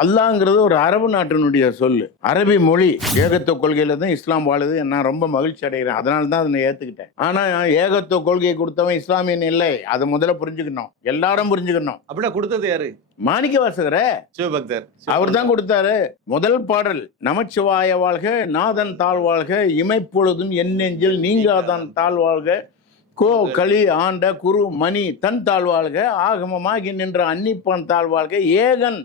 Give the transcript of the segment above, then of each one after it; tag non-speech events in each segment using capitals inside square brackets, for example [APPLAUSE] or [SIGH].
அல்லாங்கிறது ஒரு அரபு நாட்டினுடைய சொல்லு. அரபி மொழி ஏகத்துவ கொள்கையில தான் இஸ்லாம் வாழுது. நான் ரொம்ப மகிழ்ச்சி அடைகிறேன். அதனால தான் அதை ஏத்துக்கிட்டேன். ஆனா ஏகத்துவ கொள்கையை கொடுத்தவன் இஸ்லாமியன் இல்லை. அதை முதல்ல புரிஞ்சுக்கணும். எல்லாரும் புரிஞ்சுக்கணும். அப்படின்னா கொடுத்தது யாரு? மாணிக்க வாசகரே. சிவபக்தர். அவர் தான் கொடுத்தாரு. முதல் பாடல் நமச்சிவாய வாழ்க நாதன் தாழ் வாழ்க இமைப்பொழுதும் என் நெஞ்சில் நீங்காதான் தாழ் வாழ்க. கோ களி ஆண்ட குரு மணி தன் தாழ்வாழ்க ஆகமமாகி நின்ற அன்னிப்பான் தாழ்வாழ்க ஏகன்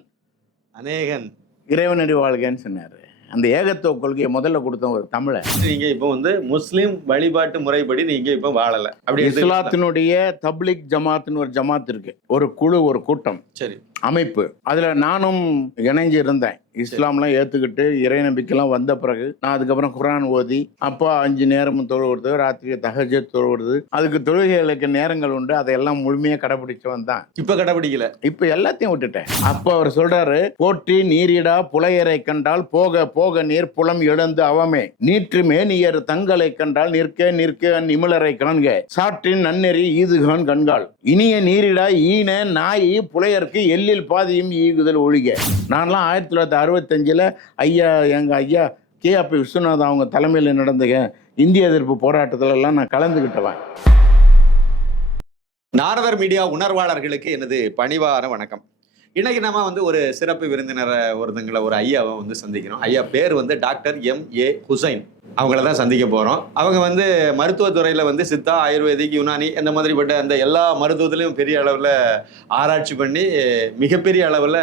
அநேகன். இறைவனடி வாழ்கன்னு சொன்னாரு. அந்த ஏகத்துவ கொள்கையை முதல்ல கொடுத்த ஒரு தமிழை. நீங்க இப்போ வந்து முஸ்லிம் வழிபாட்டு முறைப்படி நீங்க இப்போ வாழல. அப்படி இஸ்லாத்தினுடைய தப்லிக் ஜமாத்னு ஒரு ஜமாத் இருக்கு. ஒரு குழு ஒரு கூட்டம். சரி. அமைப்பு. அதுல நானும் இணைஞ்சு இருந்தேன். இஸ்லாம்லாம் ஏத்துக்கிட்டு இறை நம்பிக்கைலாம் வந்த பிறகு நான் அதுக்கப்புறம் குர்ஆன் ஓதி அப்போ அஞ்சு நேரமும் தொழுவுறது ராத்திரி தகஜ தொழுவுறது அதுக்கு தொழுகைகளுக்கு நேரங்கள் உண்டு. அதையெல்லாம் முழுமையா கடைபிடிச்சு வந்தான் இப்ப கடைபிடிக்கல. இப்ப எல்லாத்தையும் விட்டுட்டேன். அப்ப அவர் சொல்றாரு போற்றி நீரிடா புலையரை கண்டால் போக போக நீர் புலம் எழுந்து அவமே. நீற்று மேனியர் தங்களை கண்டால் நிற்க நிற்க நிமிழரை காண்க. சாற்றின் நன்னெறி ஈதுகான் கண்கால் இனிய நீரிடா ஈன நாய் புலையர்க்கு எல்லில் பாதியும் ஈகுதல் ஒழிக. நான்லாம் ஆயிரத்தி தொள்ளாயிரத்தி அறுபத்தஞ்சில் ஐயா எங்கள் ஐயா கேஆபி விஸ்வநாதன் அவங்க தலைமையில் நடந்த இந்திய எதிர்ப்பு போராட்டத்துல எல்லாம் நான் கலந்துக்கிட்டவன் நாரதர் மீடியா உணர்வாளர்களுக்கு எனது பணிவான வணக்கம். இன்னைக்கு நம்ம வந்து ஒரு சிறப்பு விருந்தினரை ஒருத்தங்களை ஒரு ஐயாவை வந்து சந்திக்கிறோம். ஐயா பேர் வந்து டாக்டர் எம் ஏ ஹுசைன். அவங்கள தான் சந்திக்க போகிறோம் அவங்க வந்து மருத்துவத்துறையில் வந்து சித்தா ஆயுர்வேதிக் யுனானி இந்த மாதிரிப்பட்ட அந்த எல்லா மருத்துவத்திலையும் பெரிய அளவில் ஆராய்ச்சி பண்ணி மிகப்பெரிய அளவில்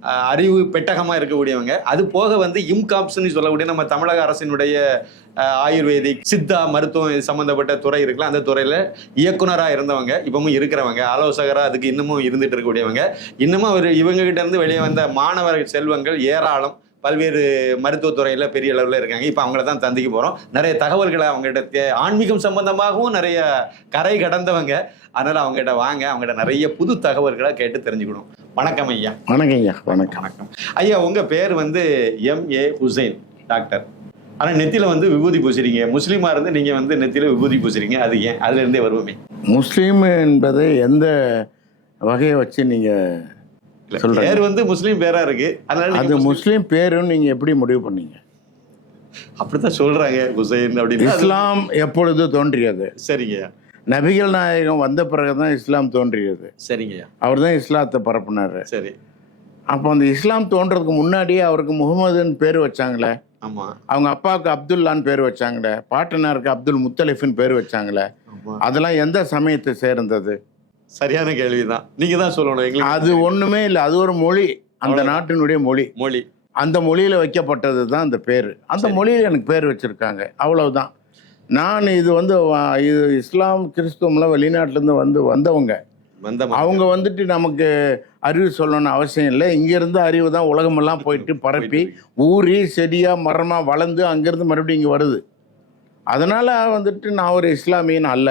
அறிவு பெட்டகமாக இருக்கக்கூடியவங்க. அது போக வந்து இம்காப்ஸ்ன்னு சொல்லக்கூடிய நம்ம தமிழக அரசினுடைய ஆயுர்வேதிக் சித்தா மருத்துவம் இது சம்மந்தப்பட்ட துறை இருக்கலாம் அந்த துறையில் இயக்குனராக இருந்தவங்க இப்பவும் இருக்கிறவங்க ஆலோசகராக அதுக்கு இன்னமும் இருந்துட்டு இருக்கக்கூடியவங்க. இன்னமும் அவர் இவங்க இருந்து வெளியே வந்த மாணவர் செல்வங்கள் ஏராளம் பல்வேறு மருத்துவத்துறையில் பெரிய அளவில் இருக்காங்க. இப்போ அவங்கள தான் சந்திக்க போகிறோம் நிறைய தகவல்களை அவங்ககிட்ட தே- ஆன்மீகம் சம்பந்தமாகவும் நிறைய கரை கடந்தவங்க. அதனால் அவங்ககிட்ட வாங்க அவங்ககிட்ட நிறைய புது தகவல்களை கேட்டு தெரிஞ்சுக்கணும். வணக்கம் ஐயா. வணக்கம் ஐயா வணக்கம். வணக்கம். ஐயா உங்கள் பேர் வந்து எம் ஏ ஹுசைன் டாக்டர் ஆனால் நெத்தியில் வந்து விபூதி பூசுறீங்க முஸ்லீமாக இருந்து நீங்கள் வந்து நெத்தியில் விபூதி பூசுறீங்க அது ஏன்? அதுலேருந்தே வருவோமே. முஸ்லீம் என்பது எந்த வகையை வச்சு நீங்க. பேர் வந்து முஸ்லீம் பேரா இருக்கு. அதனால அது நீங்க முஸ்லீம் முஸ்லீம் பேருன்னு நீங்க எப்படி முடிவு பண்ணீங்க? அப்படித்தான் சொல்றாங்க ஹுசைன் அப்படின்னு இஸ்லாம் எப்பொழுது தோன்றியது? சரிங்கய்யா நபிகள் நாயகம் வந்த பிறகுதான் இஸ்லாம் தோன்றியது. சரிங்கய்யா அவர் தான் இஸ்லாத்தை பரப்புனாரு. சரி. அப்போ அந்த இஸ்லாம் தோன்றதுக்கு முன்னாடியே அவருக்கு முகமதுன்னு பேர் வச்சாங்களே. ஆமா. அவங்க அப்பாவுக்கு அப்துல்லான்னு பேர் வச்சாங்களே. பாட்டனாருக்கு அப்துல் முத்தலிஃபின் பேர் வச்சாங்களே. அதெல்லாம் எந்த சமயத்தை சேர்ந்தது? சரியான கேள்விதான். நீங்க தான் சொல்லணும் எங்களுக்கு அது ஒண்ணுமே இல்லை. அது ஒரு மொழி. அந்த. நாட்டினுடைய மொழி. மொழி. அந்த மொழியில வைக்கப்பட்டது தான் அந்த பேர். அந்த. மொழியில எனக்கு பேர் வச்சிருக்காங்க. அவ்வளவுதான். நான் இது வந்து இது இஸ்லாம் கிறிஸ்துவம்லாம் வெளிநாட்டிலேருந்து வந்து வந்தவங்க. அவங்க வந்துட்டு நமக்கு அறிவு சொல்லணும்னு அவசியம் இல்லை. இங்கிருந்து அறிவு தான் உலகமெல்லாம் போயிட்டு பரப்பி ஊறி செடியா மரமா வளர்ந்து அங்கிருந்து மறுபடியும் இங்கே வருது. அதனால வந்துட்டு நான் ஒரு இஸ்லாமியன் அல்ல.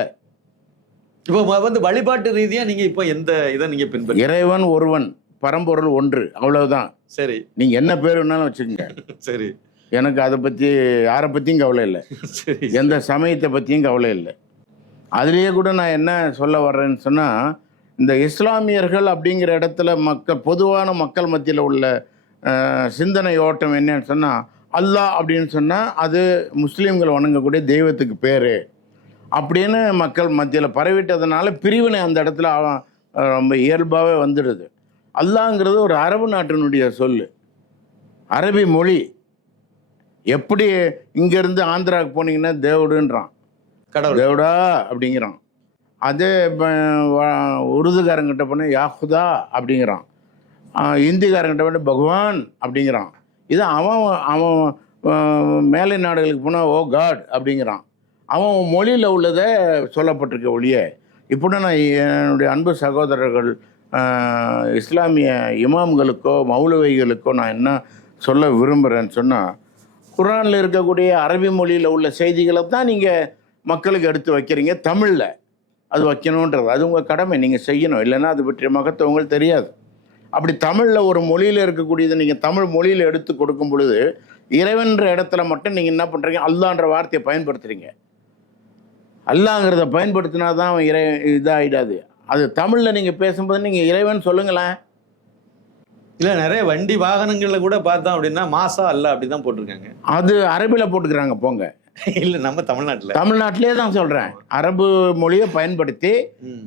இப்போ வந்து வழிபாட்டு ரீதியா நீங்க இப்போ எந்த இதை நீங்க பின்பற்றி இறைவன் ஒருவன் பரம்பொருள் ஒன்று அவ்வளவுதான். சரி. நீங்க என்ன பேர் வேணாலும் வச்சுக்கோங்க. சரி. எனக்கு அதை பத்தி யாரை பத்தியும் கவலை இல்லை. [LAUGHS] எந்த சமயத்தை பற்றியும் கவலை இல்லை. அதுலேயே கூட நான் என்ன சொல்ல வர்றேன்னு சொன்னால் இந்த இஸ்லாமியர்கள் அப்படிங்கிற இடத்துல மக்கள் பொதுவான மக்கள் மத்தியில் உள்ள சிந்தனை ஓட்டம் என்னன்னு சொன்னால் அல்லாஹ் அப்படின்னு சொன்னால் அது முஸ்லீம்கள் வணங்கக்கூடிய தெய்வத்துக்கு பேர். அப்படின்னு மக்கள் மத்தியில் பரவிட்டதுனால பிரிவினை அந்த இடத்துல ரொம்ப இயல்பாகவே வந்துடுது. அல்லாங்கிறது ஒரு அரபு நாட்டினுடைய சொல்லு. அரபி மொழி. எப்படி இங்கேருந்து ஆந்திராவுக்கு போனீங்கன்னா தேவுடுன்றான். கடவுள். தேவடா அப்படிங்கிறான். அதே ப- வ- உருதுகாரங்கிட்ட போனால் யாஹுதா அப்படிங்கிறான். இந்திக்காரங்கிட்ட போனால் பகவான் அப்படிங்கிறான். இது அவன் அவன் மேலை நாடுகளுக்கு போனால் ஓ காட் அப்படிங்கிறான். அவன் மொழியில் உள்ளதை சொல்லப்பட்டிருக்க ஒழிய இப்படி நான் என்னுடைய அன்பு சகோதரர்கள் இஸ்லாமிய இமாம்களுக்கோ மௌலவைகளுக்கோ நான் என்ன சொல்ல விரும்புகிறேன்னு சொன்னால் குரானில் இருக்கக்கூடிய அரபி மொழியில் உள்ள செய்திகளை தான் நீங்கள் மக்களுக்கு எடுத்து வைக்கிறீங்க. தமிழில் அது வைக்கணுன்றது. அது உங்கள் கடமை. நீங்கள் செய்யணும். இல்லைன்னா அது பற்றிய மகத்துவம் உங்களுக்கு தெரியாது. அப்படி தமிழில் ஒரு மொழியில் இருக்கக்கூடியதை நீங்கள் தமிழ் மொழியில் எடுத்து கொடுக்கும் பொழுது இறைவன்ற இடத்துல மட்டும் நீங்கள் என்ன பண்ணுறீங்க அல்லான்ற வார்த்தையை பயன்படுத்துகிறீங்க அல்லாங்கிறத பயன்படுத்தினா தான் அவன் இறை இதாகிடாது அது தமிழில் நீங்கள் பேசும்போது நீங்கள் இறைவன் சொல்லுங்களேன். இல்ல நிறைய வண்டி வாகனங்கள்ல கூட பார்த்தோம் அப்படின்னா மாசா அல்ல அப்படிதான் போட்டிருக்காங்க. அது அரபியில் போட்டுக்கிறாங்க போங்க. இல்ல நம்ம தமிழ்நாட்டுல. தமிழ்நாட்டிலே தான் சொல்கிறேன் அரபு மொழியை பயன்படுத்தி.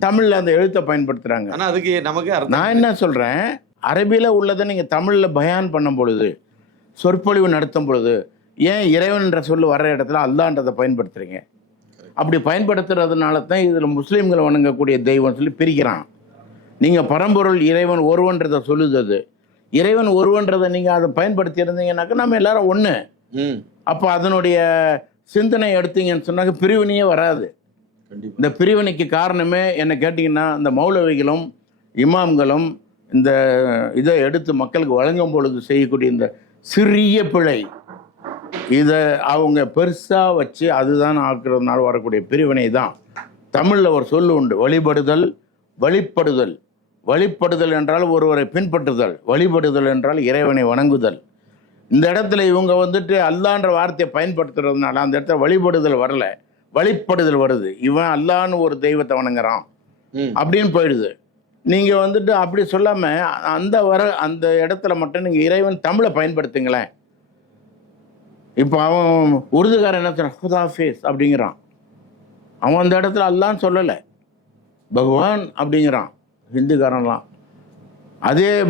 தமிழில் அந்த எழுத்தை பயன்படுத்துகிறாங்க ஆனா அதுக்கு நமக்கு நான் என்ன சொல்கிறேன் அரபியில் உள்ளதை நீங்கள் தமிழில் பயான் பண்ணும் பொழுது சொற்பொழிவு நடத்தும் பொழுது ஏன் இறைவன்ன்ற சொல்லு வர்ற இடத்துல அல்லான்றதை பயன்படுத்துகிறீங்க அப்படி பயன்படுத்துறதுனால தான் இதில் முஸ்லீம்கள் வணங்கக்கூடிய தெய்வம் சொல்லி பிரிக்கிறான். நீங்கள் பரம்பொருள் இறைவன் ஒருவன்றதை சொல்லுது அது. இறைவன் ஒருவன்றதை நீங்கள் அதை பயன்படுத்தி இருந்தீங்கன்னாக்கா நம்ம எல்லாரும் ஒன்று. அப்போ அதனுடைய சிந்தனை எடுத்தீங்கன்னு சொன்னாக்க பிரிவினையே வராது. இந்த பிரிவினைக்கு காரணமே என்ன கேட்டிங்கன்னா இந்த மௌலவிகளும் இமாம்களும் இந்த இதை எடுத்து மக்களுக்கு வழங்கும் பொழுது செய்யக்கூடிய இந்த சிறிய பிழை இதை அவங்க பெருசாக வச்சு அதுதான் ஆக்குறதுனால வரக்கூடிய பிரிவினை தான் தமிழில் ஒரு சொல்லு உண்டு வழிபடுதல் வழிபடுதல். வழிபடுதல் என்றால் ஒருவரை பின்பற்றுதல் வழிபடுதல் என்றால் இறைவனை வணங்குதல். இந்த இடத்துல இவங்க வந்துட்டு அல்லான்ற வார்த்தையை பயன்படுத்துறதுனால அந்த இடத்துல வழிபடுதல் வரல. வழிபடுதல் வருது. இவன் அல்லான்னு ஒரு தெய்வத்தை வணங்குறான். அப்படின்னு போயிடுது. நீங்கள் வந்துட்டு அப்படி சொல்லாமல் அந்த வர அந்த இடத்துல மட்டும் நீங்கள் இறைவன் தமிழை பயன்படுத்துங்களேன். இப்போ அவன் உருதுகாரன் என்ன சொல்றான்? ஹுதாஃபேஸ் அப்படிங்கிறான். அவன் அந்த இடத்துல அல்லான்னு சொல்லலை. பகவான் அப்படிங்கிறான். ஹிந்துக்காரன்லாம். அதே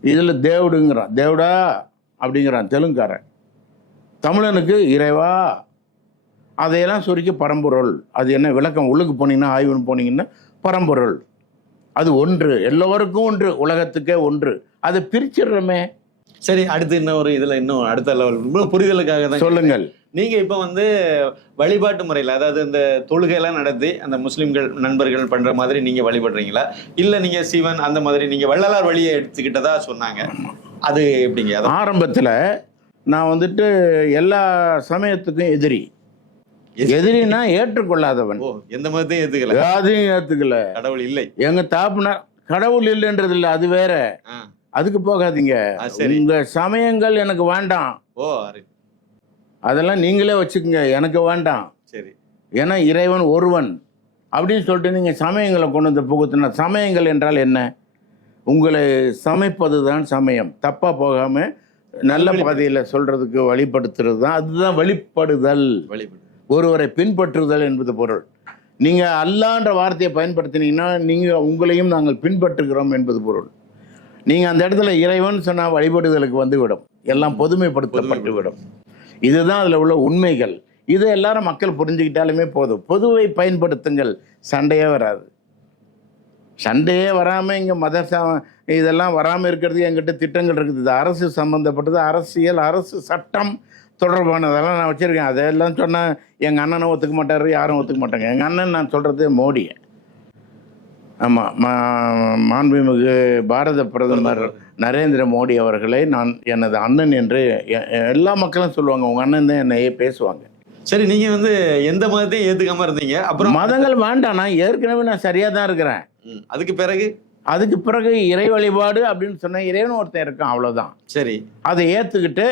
இதில் தேவுடுங்கிறான். தேவுடா அப்படிங்கிறான் தெலுங்குக்காரன். தமிழனுக்கு இறைவா. அதையெல்லாம் சுருக்கி பரம்பொருள். அது என்ன விளக்கம்? உள்ளுக்கு போனீங்கன்னா ஆய்வுன்னு போனீங்கன்னா பரம்பொருள். அது ஒன்று. எல்லோருக்கும் ஒன்று. உலகத்துக்கே ஒன்று. அதை பிரிச்சிடுறோமே. சரி அடுத்து இன்னும் ஒரு இதுல இன்னும் அடுத்த லெவல் புரிதலுக்காக தான் சொல்லுங்கள். நீங்க இப்ப வந்து வழிபாட்டு முறையில அதாவது இந்த தொழுகை எல்லாம் நடத்தி அந்த முஸ்லிம்கள் நண்பர்கள் பண்ற மாதிரி நீங்க வழிபடுறீங்களா? இல்ல நீங்க சிவன் அந்த மாதிரி நீங்க வள்ளலார் வழியை எடுத்துக்கிட்டதா சொன்னாங்க. அது எப்படிங்க? ஆரம்பத்தில் நான் வந்துட்டு எல்லா சமயத்துக்கும் எதிரி. எதிரினா ஏற்றுக்கொள்ளாதவன். ஓ எந்த மதத்தையும் ஏத்துக்கல. யாரையும் ஏற்றுக்கல கடவுள் இல்லை. எங்க தாப்புனா கடவுள் இல்லைன்றது இல்லை அது வேற. ஆ. அதுக்கு போகாதீங்க. உங்க சமயங்கள் எனக்கு வேண்டாம். ஓ அதெல்லாம் நீங்களே வச்சுக்கோங்க. எனக்கு வேண்டாம். சரி. ஏன்னா இறைவன் ஒருவன். அப்படின்னு சொல்லிட்டு நீங்கள் சமயங்களை கொண்டு வந்து புகுத்தின சமயங்கள் என்றால் என்ன? உங்களை சமைப்பது தான் சமயம். தப்பாக போகாமல் நல்ல பாதையில் சொல்கிறதுக்கு வழிபடுத்துறது தான் அதுதான் வழிபடுதல். வழிபடு. ஒருவரை பின்பற்றுதல் என்பது பொருள். நீங்கள் அல்லான்ற வார்த்தையை பயன்படுத்தினீங்கன்னா நீங்கள் உங்களையும் நாங்கள் பின்பற்றுகிறோம் என்பது பொருள். நீங்கள் அந்த இடத்துல இறைவன் சொன்னால் வழிபடுதலுக்கு வந்துவிடும். எல்லாம் பொதுமைப்படுத்தப்பட்டு விடும். இதுதான் அதில் உள்ள உண்மைகள். இதை எல்லாரும் மக்கள் புரிஞ்சுக்கிட்டாலுமே போதும். பொதுவை பயன்படுத்துங்கள். சண்டையே வராது. சண்டையே வராமல் இங்கே மத ச- இதெல்லாம் வராமல் இருக்கிறதுக்கு எங்கிட்ட திட்டங்கள் இருக்குது. இது அரசு சம்மந்தப்பட்டது அரசியல் அரசு சட்டம் தொடர்பானதெல்லாம் நான் வச்சுருக்கேன். அதெல்லாம் சொன்னால் எங்கள் அண்ணனை ஒத்துக்க மாட்டார் யாரும் ஒத்துக்க மாட்டாங்க. எங்கள் அண்ணன் நான் சொல்கிறது மோடி ஆமாம் மா மாண்புமிகு பாரத பிரதமர் நரேந்திர மோடி அவர்களை நான் எனது அண்ணன் என்று எல்லா மக்களும் சொல்லுவாங்க. உங்கள் அண்ணன் தான் என்னையே பேசுவாங்க. சரி நீங்க வந்து எந்த மதத்தையும் ஏத்துக்காம இருந்தீங்க. அப்புறம் மதங்கள் வேண்டாம். நான் ஏற்கனவே நான் சரியாக தான் இருக்கிறேன். அதுக்கு பிறகு? அதுக்கு பிறகு இறை வழிபாடு அப்படின்னு சொன்னால் இறைவன் ஒருத்தன் இருக்கான் அவ்வளோதான் சரி. அதை ஏற்றுக்கிட்டு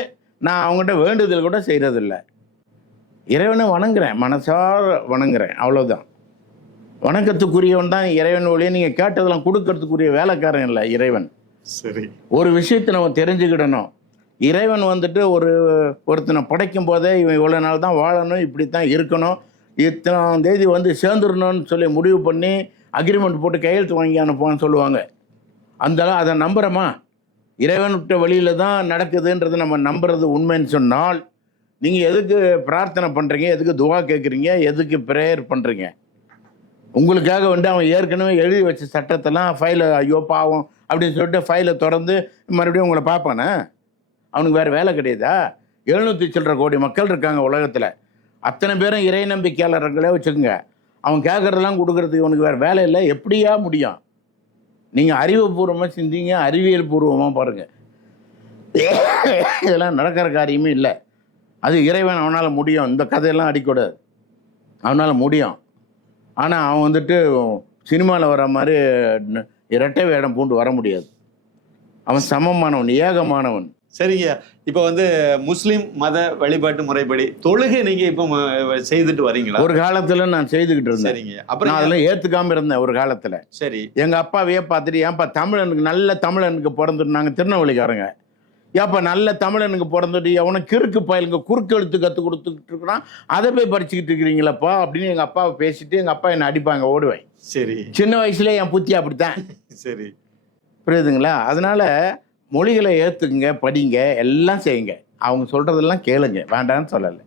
நான் அவங்ககிட்ட வேண்டுதல் கூட செய்கிறதில்ல இறைவனை வணங்குறேன் மனசார வணங்குறேன் அவ்வளோதான் வணக்கத்துக்குரியவன் தான் இறைவன் ஒழிய நீங்கள் கேட்டதெல்லாம் கொடுக்கறதுக்குரிய வேலைக்காரன் இல்லை இறைவன். சரி. ஒரு விஷயத்தை நம்ம தெரிஞ்சுக்கிடணும். இறைவன் வந்துட்டு ஒரு ஒருத்தனை படைக்கும் போதே இவன் இவ்வளோ நாள் தான் வாழணும் இப்படி தான் இருக்கணும். இத்தனாம் தேதி வந்து சேர்ந்துடணும்னு சொல்லி முடிவு பண்ணி அக்ரிமெண்ட் போட்டு கையெழுத்து வாங்கி அனுப்புவான்னு சொல்லுவாங்க. அந்த அதை நம்புகிறோமா இறைவன் விட்ட வழியில் தான் நடக்குதுன்றது நம்ம நம்புறது உண்மைன்னு சொன்னால் நீங்கள் எதுக்கு பிரார்த்தனை பண்ணுறீங்க எதுக்கு துவா கேட்குறீங்க எதுக்கு ப்ரேயர் பண்ணுறீங்க உங்களுக்காக வந்து அவன் ஏற்கனவே எழுதி வச்ச சட்டத்தெல்லாம் ஃபைலை ஐயோ பாவம் அப்படின்னு சொல்லிட்டு ஃபைலை திறந்து மறுபடியும் உங்களை பார்ப்பானே? அவனுக்கு வேறு வேலை கிடையாதா? எழுநூற்றி சில்லற கோடி மக்கள் இருக்காங்க உலகத்தில். அத்தனை பேரும் இறை நம்பிக்கையாளர்களே வச்சுக்கோங்க. அவன் கேட்குறதெல்லாம் கொடுக்கறதுக்கு உனக்கு வேறு வேலை இல்லை. எப்படியா முடியும்? நீங்கள் அறிவுபூர்வமாக சிந்திங்க அறிவியல் பூர்வமாக பாருங்கள் இதெல்லாம் நடக்கிற காரியமே இல்லை. அது இறைவன் அவனால் முடியும். இந்த கதையெல்லாம் அடிக்கூடாது. அவனால் முடியும். ஆனால் அவன் வந்துட்டு சினிமாவில் வர மாதிரி இரட்டை வேடம் பூண்டு வர முடியாது. அவன் சமமானவன் ஏகமானவன். சரிங்க. இப்போ வந்து முஸ்லிம் மத வழிபாட்டு முறைப்படி தொழுகை நீங்க இப்போ செய்துட்டு வரீங்களா? ஒரு காலத்துல நான் செய்துக்கிட்டு இருந்தேன். சரிங்க. நான் அப்புறம் அதெல்லாம் ஏத்துக்காம இருந்தேன் ஒரு காலத்துல. சரி. எங்க அப்பாவையே பார்த்துட்டு ஏன்பா தமிழனுக்கு நல்ல தமிழனுக்கு பிறந்துட்டு நாங்க திருநெல்வேலிக்காரங்க. ஏப்பா நல்ல தமிழனுக்கு பிறந்துட்டு எவனும் கிறுக்கு பயலுங்க குறுக்கு எழுத்து கற்றுக் கொடுத்துட்டு இருக்கிறான் அதை போய் படிச்சுக்கிட்டு இருக்கிறீங்களப்பா அப்படின்னு எங்க அப்பாவை பேசிட்டு எங்க அப்பா என்னை அடிப்பாங்க ஓடுவேன். சரி. சின்ன வயசுல என் புத்தி அப்படித்தான். சரி. புரியுதுங்களா? அதனால மொழிகளை ஏற்றுக்குங்க படிங்க எல்லாம் செய்யுங்க. அவங்க சொல்றதெல்லாம் கேளுங்க வேண்டாம்னு சொல்லலை.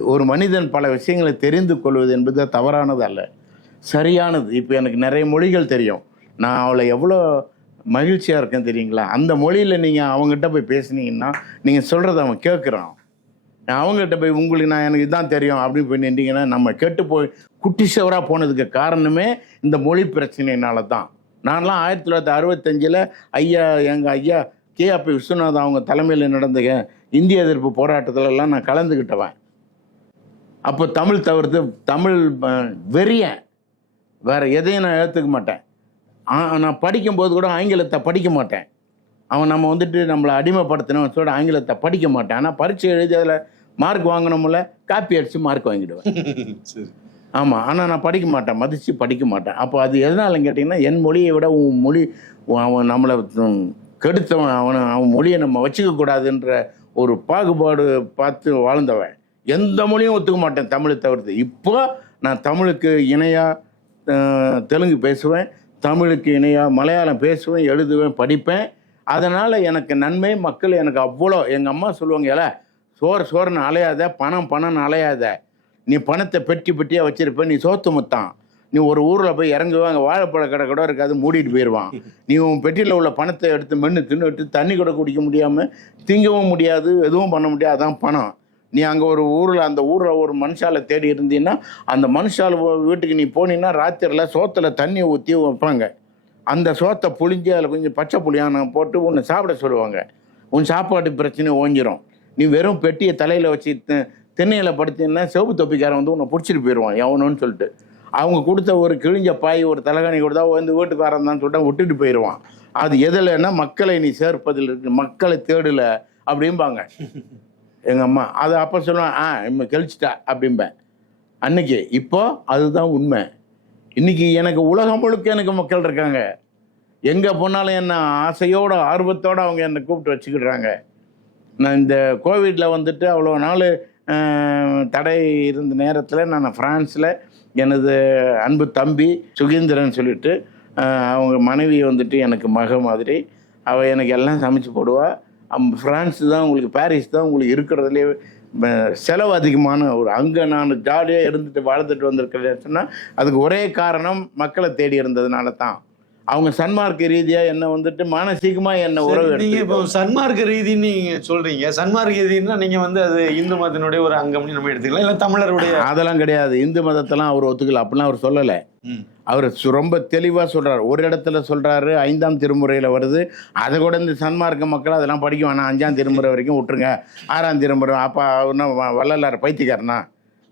ஒரு மனிதன் பல விஷயங்களை தெரிந்து கொள்வது என்பது தவறானது அல்ல. சரியானது. இப்போ எனக்கு நிறைய மொழிகள் தெரியும். நான் அவளை எவ்வளோ மகிழ்ச்சியாக இருக்கேன் தெரியுங்களா? அந்த மொழியில் நீங்கள் அவங்ககிட்ட போய் பேசுனீங்கன்னா நீங்கள் சொல்கிறத அவன் கேட்குறான் அவங்ககிட்ட போய் உங்களுக்கு நான் எனக்கு இதுதான் தெரியும் அப்படின்னு போய் நின்றீங்கன்னா நம்ம கெட்டு போய் குட்டி குட்டிச்சவராக போனதுக்கு காரணமே இந்த மொழி பிரச்சனையினால தான் நான்லாம் ஆயிரத்தி தொள்ளாயிரத்தி அறுபத்தஞ்சில் ஐயா எங்கள் ஐயா கேஆப்பி விஸ்வநாதன் அவங்க தலைமையில் நடந்த இந்திய எதிர்ப்பு போராட்டத்துலலாம் நான் கலந்துக்கிட்டவன் அப்போ தமிழ் தவிர்த்து தமிழ் வெறிய வெறியன் எதையும் நான் ஏற்றுக்க மாட்டேன். நான் படிக்கும்போது கூட ஆங்கிலத்தை படிக்க மாட்டேன். அவன் நம்ம வந்துட்டு நம்மளை அடிமைப்படுத்தினவன் சொல்ல ஆங்கிலத்தை படிக்க மாட்டேன். ஆனால் பரீட்சை எழுதி அதில் மார்க் வாங்கணும்ல காப்பி அடித்து மார்க் வாங்கிடுவேன். [LAUGHS] ஆமாம் ஆனால் நான் படிக்க மாட்டேன் மதித்து படிக்க மாட்டேன். அப்போ அது எதனாலன்னு கேட்டிங்கன்னா என் மொழியை விட உன் மொழி அவன் நம்மளை கெடுத்தவன் அவனை அவன் மொழியை நம்ம வச்சுக்க கூடாதுன்ற ஒரு பாகுபாடு பார்த்து வாழ்ந்தவன். எந்த மொழியும் ஒத்துக்க மாட்டேன் தமிழை தவிர்த்து. இப்போ நான் தமிழுக்கு இணையாக தெலுங்கு பேசுவேன். தமிழுக்கு இணையாக மலையாளம் பேசுவேன் எழுதுவேன் படிப்பேன். அதனால் எனக்கு நன்மை மக்கள் எனக்கு அவ்வளோ. எங்கள் அம்மா சொல்லுவாங்க ஏல சோறு சோறுன்னு அலையாத பணம் பணம்னு அலையாத. நீ பணத்தை பெட்டி பெட்டியாக வச்சிருப்ப நீ சோத்து முத்தான். நீ ஒரு ஊரில் போய் இறங்குவாங்க வாழைப்பழ கடை கூட இருக்காது மூடிட்டு போயிடுவான் நீ உன் பெட்டியில் உள்ள பணத்தை எடுத்து மென்று தின்னுட்டு தண்ணி கூட குடிக்க முடியாமல் திங்கவும் முடியாது எதுவும் பண்ண முடியாது அதான் பணம். நீ அங்கே ஒரு ஊரில் அந்த ஊரில் ஒரு மனுஷாலை தேடி இருந்தீங்கன்னா அந்த மனுஷால வீட்டுக்கு நீ போனீங்கன்னா ராத்திரியில் சோத்தில் தண்ணி ஊற்றி வைப்பாங்க. அந்த சோத்தை புளிஞ்சு அதில் கொஞ்சம் பச்சை புளியான போட்டு உன்னை சாப்பிட சொல்லுவாங்க. உன் சாப்பாட்டு பிரச்சனை ஓஞ்சிரும். நீ வெறும் பெட்டியை தலையில் வச்சு தி- திண்ணையில் படுத்தீங்கன்னா செவப்பு தொப்பிக்காரன் வந்து உன்னை பிடிச்சிட்டு போயிடுவான் எவனோன்னு சொல்லிட்டு. அவங்க கொடுத்த ஒரு கிழிஞ்ச பாய் ஒரு தலைகாணி கொடுத்தா வந்து வீட்டுக்காரன் தான் சொல்லிட்டு விட்டுட்டு போயிடுவான் அது எதுலன்னா மக்களை நீ சேர்ப்பதில் இருக்கு மக்களை தேடல அப்படிம்பாங்க. எங்கள் அம்மா அது அப்போ சொல்லுவேன் ஆ இம்ம கழிச்சிட்டா அப்படிம்பேன். அன்னைக்கு இப்போ அதுதான் உண்மை. இன்னைக்கு எனக்கு உலகம் முழுக்க எனக்கு மக்கள் இருக்காங்க. எங்கே போனாலும் என்ன ஆசையோட ஆர்வத்தோடு அவங்க என்னை கூப்பிட்டு வச்சுக்கிடுறாங்க. நான் இந்த கோவிட்டில் வந்துட்டு அவ்வளோ நாள் தடை இருந்த நேரத்தில் நான் ஃப்ரான்ஸில் எனது அன்பு தம்பி சுகேந்திரன் சொல்லிட்டு அவங்க மனைவி வந்துட்டு எனக்கு மக மாதிரி. அவள் எனக்கு எல்லாம் சமைச்சு போடுவா. ஃப்ரான்ஸ் தான் உங்களுக்கு பாரிஸ் தான் உங்களுக்கு இருக்கிறதுலே செலவு அதிகமான ஒரு அங்கே நான் ஜாலியாக இருந்துட்டு வாழ்ந்துட்டு வந்திருக்கிறேன் சொன்னால் அதுக்கு ஒரே காரணம் மக்களை தேடி இருந்ததுனால தான் அவங்க சன்மார்க்க ரீதியாக என்னை வந்துட்டு மானசீகமாக என்னை உறவு சரி, நீங்க இப்போ. சன்மார்க்க ரீதி நீங்க சொல்றீங்க. சன்மார்க்க ரீதினா நீங்க வந்து அது இந்து மதத்தினுடைய ஒரு அங்கம்னு நம்ம எடுத்துக்கலாம். இல்ல தமிழருடைய அதெல்லாம் கிடையாது. இந்து மதத்தெல்லாம் அவர் ஒத்துக்கல. அப்படிலாம் அவர் சொல்லலை. அவர் ரொம்ப தெளிவாக சொல்றாரு. ஒரு இடத்துல சொல்றாரு ஐந்தாம் திருமுறையில் வருது. அதை கூட இந்த சன்மார்க்க மக்கள் அதெல்லாம் படிக்க வேணாம் அஞ்சாம் திருமுறை வரைக்கும் விட்டுருங்க. ஆறாம் திருமுறை அப்பா அவர்னா வள்ளலார் பைத்தியக்காரனா?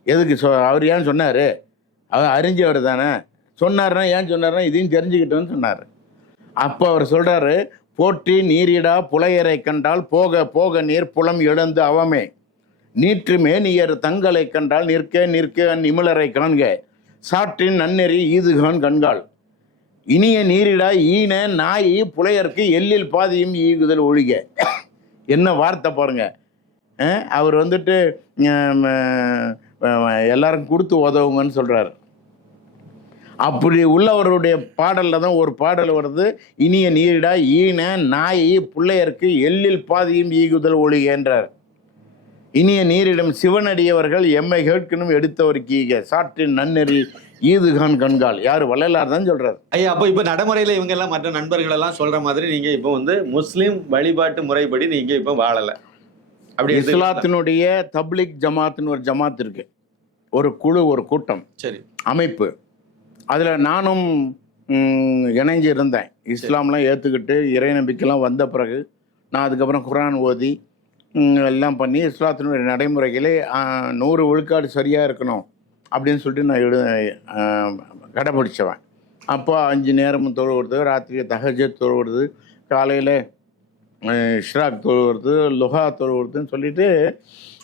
எதுக்கு சொ அவர் ஏன் சொன்னார்? அவர் அறிஞ்சவர் தானே. சொன்னார்னா ஏன் சொன்னார்னா இதையும் தெரிஞ்சுக்கிட்டோன்னு சொன்னார். அப்போ அவர் சொல்கிறாரு போற்றி நீரிடா புலையரை கண்டால் போக போக நீர் புலம் இழந்து அவமே. நீற்றுமே நீயர் தங்களை கண்டால் நிற்க நிற்க நிமிழரை காண்க. சாற்றின் நன்னெறி ஈதுகான் கண்கால் இனிய நீரிடா ஈன நாய் புலையர்க்கு எல்லில் பாதியும் ஈகுதல் ஒழிக. என்ன வார்த்தை பாருங்க. அவர் வந்துட்டு எல்லாரும் கொடுத்து உதவுங்கன்னு சொல்கிறாரு அப்படி உள்ளவருடைய பாடல்ல தான் ஒரு பாடல் வருது. இனிய நீரிடா ஈன நாய் பிள்ளையருக்கு எல்லில் பாதியும் ஈகுதல் ஒழிகின்றார் இனிய நீரிடம் சிவனடியவர்கள் எம்மை கேட்கணும் எடுத்தவருக்கு ஈக சாற்றின் நன்னெறி ஈதுகான் கண்கால். யார்? வள்ளலார் தான் சொல்றாரு. ஐயா அப்போ இப்போ நடைமுறையில இவங்க எல்லாம் மற்ற நண்பர்கள் எல்லாம் சொல்ற மாதிரி நீங்க இப்போ வந்து முஸ்லீம் வழிபாட்டு முறைப்படி நீங்க இப்போ வாழல. அப்படி. இஸ்லாத்தினுடைய தப்லிக் ஜமாத்னு ஒரு ஜமாத் இருக்கு. ஒரு குழு ஒரு கூட்டம். சரி. அமைப்பு. அதில் நானும் இணைஞ்சு இருந்தேன் இஸ்லாம்லாம் ஏற்றுக்கிட்டு இறை நம்பிக்கைலாம் வந்த பிறகு நான் அதுக்கப்புறம் குரான் ஓதி எல்லாம் பண்ணி இஸ்லாத்தினுடைய நடைமுறைகளே நூறு விழுக்காடு சரியாக இருக்கணும் அப்படின்னு சொல்லிட்டு நான் எழு கடைப்பிடிச்சவன் அப்போ அஞ்சு நேரமும் தொழுவுறது ராத்திரி தகஜ தொழுவுறது காலையில் ஷிராக் தொழுவுறது லுஹா தொழுவுறதுன்னு சொல்லிட்டு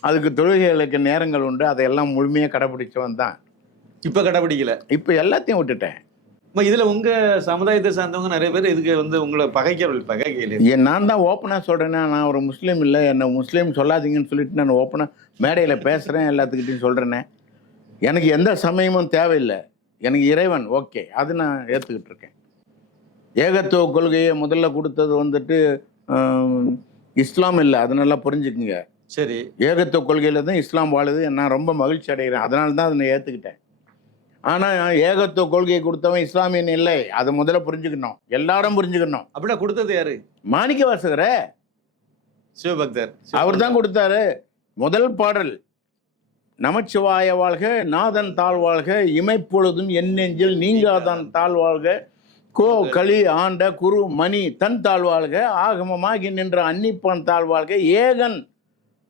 அதுக்கு தொழுகைகளுக்கு நேரங்கள் உண்டு. அதையெல்லாம் முழுமையாக கடைப்பிடிச்சவன் தான். இப்ப கடைபிடிக்கல. இப்போ எல்லாத்தையும் விட்டுட்டேன். இப்ப இதுல உங்க சமுதாயத்தை சார்ந்தவங்க நிறைய பேர் இதுக்கு வந்து உங்களை பகைக்கிறவர்கள் பகைக்கல நான் தான் ஓப்பனாக சொல்கிறேன்னா நான் ஒரு முஸ்லீம் இல்லை என்னை முஸ்லீம் சொல்லாதீங்கன்னு சொல்லிட்டு நான் ஓப்பனாக மேடையில் பேசுகிறேன் எல்லாத்துக்கிட்டையும் சொல்கிறேனே எனக்கு எந்த சமயமும் தேவையில்லை. எனக்கு இறைவன் ஓகே அது நான் ஏற்றுக்கிட்டு இருக்கேன். ஏகத்துவ கொள்கையை முதல்ல கொடுத்தது வந்துட்டு இஸ்லாம் இல்லை அது நல்லா புரிஞ்சுக்குங்க. சரி. ஏகத்துவ கொள்கையில் தான் இஸ்லாம் வாழுது நான் ரொம்ப மகிழ்ச்சி அடைகிறேன். அதனால தான் அதை நான் ஏற்றுக்கிட்டேன் ஆனால் ஏகத்துவ கொள்கையை கொடுத்தவன் இஸ்லாமியன் இல்லை. அதை முதல்ல புரிஞ்சுக்கணும். எல்லாரும் புரிஞ்சுக்கணும். அப்படின்னா கொடுத்தது யாரு? மாணிக்க வாசகரே. சிவபக்தர். அவர் தான் கொடுத்தாரு. முதல் பாடல். நமச்சிவாய வாழ்க நாதன் தாழ் வாழ்க இமைப்பொழுதும் என் நெஞ்சில் நீங்காதான் தாழ் வாழ்க. கோ களி ஆண்ட குரு மணி தன் தாழ் வாழ்க ஆகமமாகி நின்ற அன்னிப்பான் தாழ் வாழ்க ஏகன்.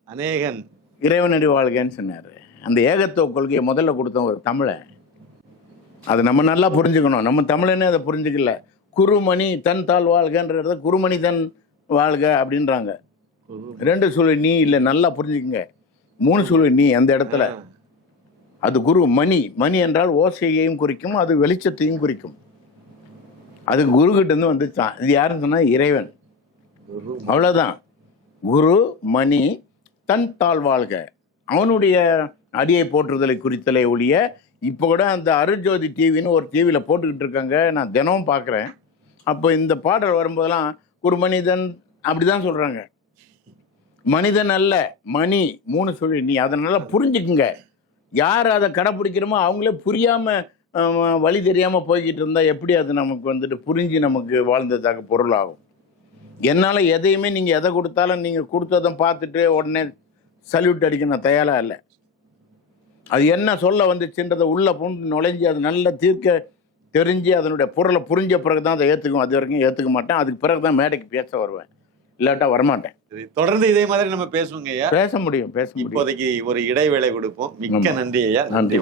அநேகன். இறைவனடி வாழ்கன்னு சொன்னார். அந்த ஏகத்துவ கொள்கையை முதல்ல கொடுத்த ஒரு தமிழன். அதை நம்ம நல்லா புரிஞ்சுக்கணும். நம்ம தமிழனே அதை புரிஞ்சுக்கல. குருமணி தன் தாழ் வாழ்கன்றத குருமணி தன் வாழ்க அப்படின்றாங்க. ரெண்டு சொல்லு நீ இல்லை நல்லா புரிஞ்சுக்குங்க. மூணு சொல்லு நீ அந்த இடத்துல. அது குரு மணி. மணி என்றால் ஓசையையும் குறிக்கும் அது வெளிச்சத்தையும் குறிக்கும். அது குருகிட்ட இருந்து வந்துச்சான் இது யாருன்னு சொன்னா இறைவன். அவ்வளவுதான். குரு மணி தன் தாழ் வாழ்க. அவனுடைய அடியை போற்றுதலை குறித்தலை ஒழிய இப்போ கூட அந்த அருஜோதி டிவின்னு ஒரு டிவியில் போட்டுக்கிட்டு இருக்காங்க. நான் தினமும் பார்க்குறேன் அப்போ இந்த பாடல் வரும்போதெல்லாம் ஒரு மனிதன் அப்படி தான் சொல்கிறாங்க மனிதன் அல்ல மணி மூணு சொல்லி. நீ அதனால புரிஞ்சுக்குங்க. யார் அதை கடைப்பிடிக்கிறோமோ அவங்களே புரியாமல் வழி தெரியாமல் போய்கிட்டு இருந்தால் எப்படி அது நமக்கு வந்துட்டு புரிஞ்சு நமக்கு வாழ்ந்ததாக பொருளாகும். என்னால் எதையுமே நீங்கள் எதை கொடுத்தாலும் நீங்கள் கொடுத்ததை பார்த்துட்டு உடனே சல்யூட் அடிக்க நான் தயாராக இல்லை. அது என்ன சொல்ல வந்துச்சுன்றதை உள்ளே புண்டு நுழைஞ்சு அது நல்லா தீர்க்க தெரிஞ்சு அதனுடைய பொருளை புரிஞ்ச பிறகு தான் அதை ஏற்றுக்கும் அது வரைக்கும் ஏற்றுக்க மாட்டேன். அதுக்கு பிறகு தான் மேடைக்கு பேச வருவேன். இல்லாட்டா வரமாட்டேன். தொடர்ந்து இதே மாதிரி நம்ம பேசுவோங்க ஐயா. பேச முடியும் பேச இப்போதைக்கு ஒரு இடைவேளை கொடுப்போம். மிக்க. நன்றி ஐயா. நன்றி